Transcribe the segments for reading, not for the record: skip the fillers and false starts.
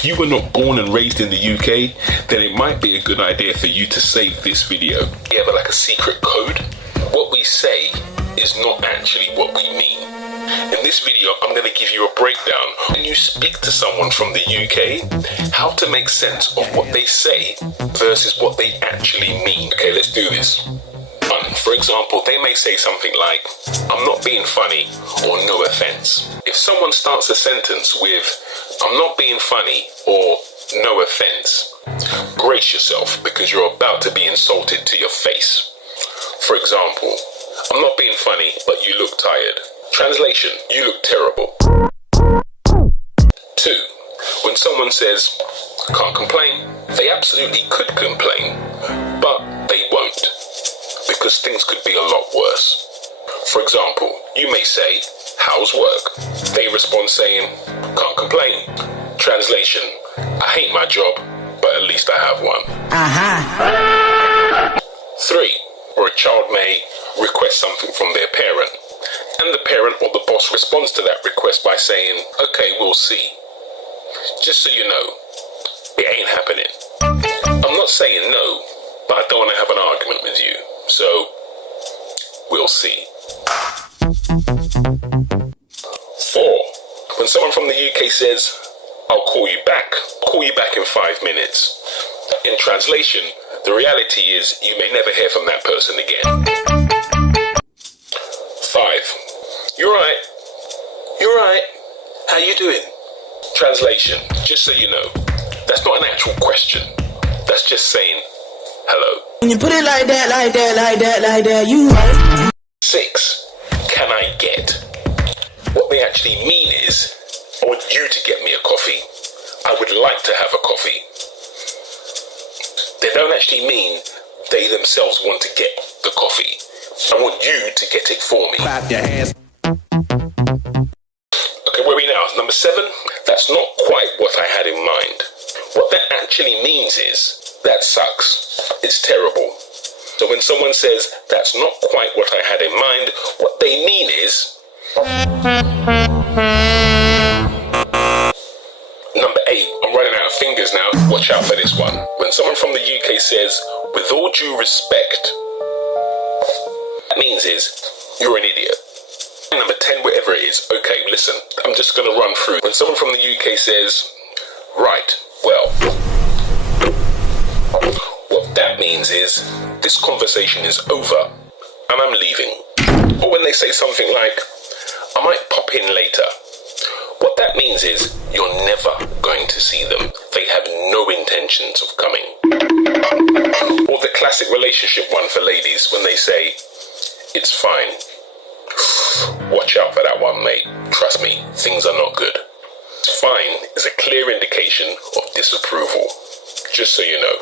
If you were not born and raised in the UK, then it might be a good idea for you to save this video. We have like a secret code. What we say is not actually what we mean. In this video, I'm going to give you a breakdown when you speak to someone from the UK, how to make sense of what they say versus what they actually mean. Okay, let's do this. For example, they may say something like, "I'm not being funny," or "no offense." If someone starts a sentence with, "I'm not being funny," or "no offense," brace yourself because you're about to be insulted to your face. For example, "I'm not being funny, but you look tired." Translation, "You look terrible." 2. When someone says, "Can't complain," they absolutely could complain, but they won't, because things could be a lot worse. For example, you may say, "How's work?" They respond saying, "Can't complain." Translation, "I hate my job, but at least I have one." 3. Or a child may request something from their parent, and the parent or the boss responds to that request by saying, "Okay, we'll see." Just so you know, it ain't happening. I'm not saying no, but I don't want to have an argument with you, so we'll see. 4. When someone from the UK says, "I'll call you back in 5 minutes." In translation, the reality is you may never hear from that person again. 5. "You're right. You're right. How you doing?" Translation, just so you know, that's not an actual question. That's just saying hello. When you put it like that, you right. 6. Can I get? What they actually mean is, "I want you to get me a coffee. I would like to have a coffee." They don't actually mean they themselves want to get the coffee. "I want you to get it for me." Clap your hands. Okay, where are we now? Number 7. That's not quite what I had in mind. What that actually means is, "That sucks. It's terrible." So when someone says, "That's not quite what I had in mind," what they mean is, Number 8, I'm running out of fingers now. Watch out for this one. When someone from the UK says, "With all due respect," what that means is, you're an idiot. Number 10, whatever it is. Okay, listen, I'm just going to run through. When someone from the UK says, "Right, well," what that means is, this conversation is over and I'm leaving. Or when they say something like, "I might pop in later," what that means is you're never going to see them. They have no intentions of coming. Or the classic relationship one for ladies when they say, "It's fine." Watch out for that one, mate. Trust me, things are not good. "Fine" is a clear indication of disapproval, just so you know.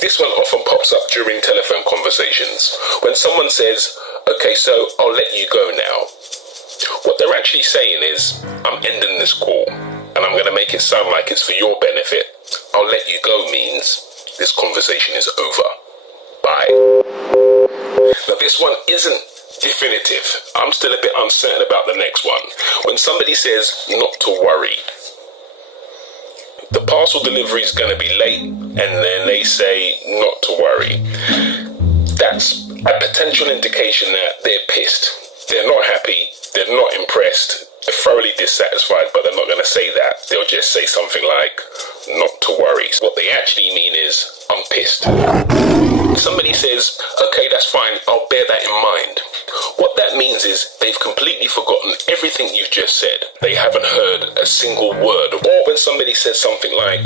This one often pops up during telephone conversations. When someone says, "Okay, so I'll let you go now," what they're actually saying is, "I'm ending this call and I'm going to make it sound like it's for your benefit." "I'll let you go" means this conversation is over. Bye. Now this one isn't definitive. I'm still a bit uncertain about the next one. When somebody says, "Not to worry," the parcel delivery is going to be late and then they say, "Not to worry." That's a potential indication that they're pissed. They're not happy. They're not impressed. They're thoroughly dissatisfied, but they're not going to say that. They'll just say something like, "Not to worry." What they actually mean is, "I'm pissed." Somebody says, "Okay, that's fine. I'll bear that in mind." What that means is they've completely forgotten everything you've just said. They haven't heard a single word. Or when somebody says something like,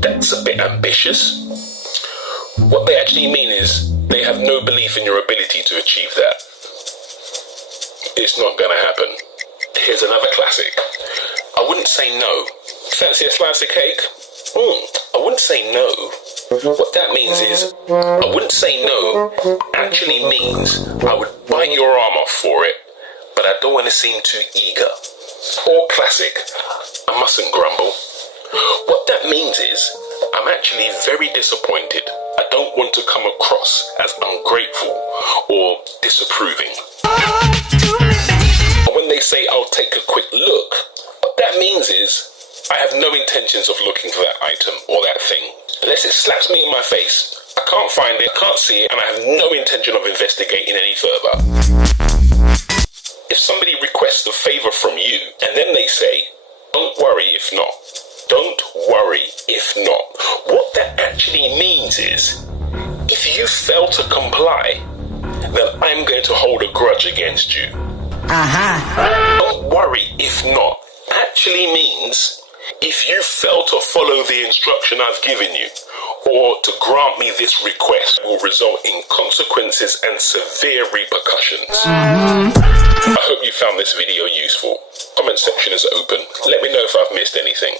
"That's a bit ambitious," what they actually mean is they have no belief in your ability to achieve that. It's not going to happen. Here's another classic. "I wouldn't say no." Fancy a slice of cake? I wouldn't say no. What that means is, "I wouldn't say no" actually means I would bite your arm off for it, but I don't want to seem too eager. Or classic, "I mustn't grumble." What that means is, I'm actually very disappointed. I don't want to come across as ungrateful or disapproving. When they say, "I'll take a quick look," what that means is I have no intentions of looking for that item or that thing. Unless it slaps me in my face, I can't find it, I can't see it, and I have no intention of investigating any further. If somebody requests a favour from you, and then they say, don't worry if not. Don't worry if not. What that actually means is, if you fail to comply, then I'm going to hold a grudge against you. Don't worry if not actually means, if you fail to follow the instruction I've given you, or to grant me this request, will result in consequences and severe repercussions. I hope you found this video useful. Comment section is open. Let me know if I've missed anything.